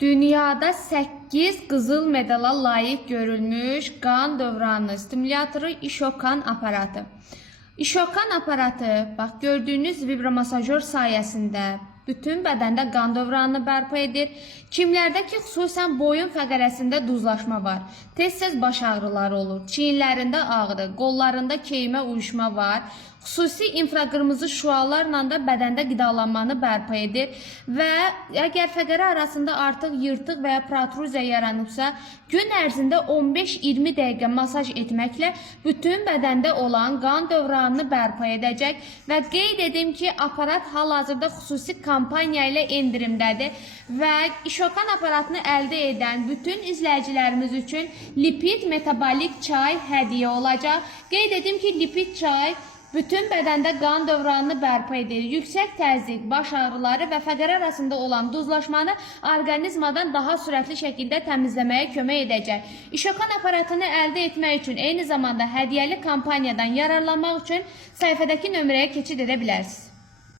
Dünyada 8 qızıl medala layiq görülmüş qan dövranı stimulatoru İşokan aparatı. İşokan aparatı, bax gördüyünüz vibromasajör sayəsində bütün bədəndə qan dövranını bərpa edir. Kimlərdə ki, xüsusən boyun fəqərəsində duzlaşma var, tez-tez baş ağrıları olur, çiyinlərində ağrı, qollarında keymə uyuşma var, xüsusi infraqırmızı şüalarla da bədəndə qidalanmanı bərpa edir və əgər fəqərə arasında artıq yırtıq və ya protruziya yaranıbsa, gün ərzində 15-20 dəqiqə masaj etməklə bütün bədəndə olan qan dövranını bərpa edəcək və qeyd edim ki, aparat hal-hazırda xüsusi kampaniya ilə endirimdədir və İşokan aparatını əldə edən bütün izləyicilərimiz üçün lipid metabolik çay hədiyyə olacaq. Qeyd edim ki, lipid çay bütün bədəndə qan dövranını bərpa edir. Yüksək təzyiq, baş ağrıları və fəqər arasında olan duzlaşmanı orqanizmadan daha sürətli şəkildə təmizləməyə kömək edəcək. İşokan aparatını əldə etmək üçün, eyni zamanda hədiyyəli kampaniyadan yararlanmaq üçün səhifədəki nömrəyə keçid edə bilərsiniz.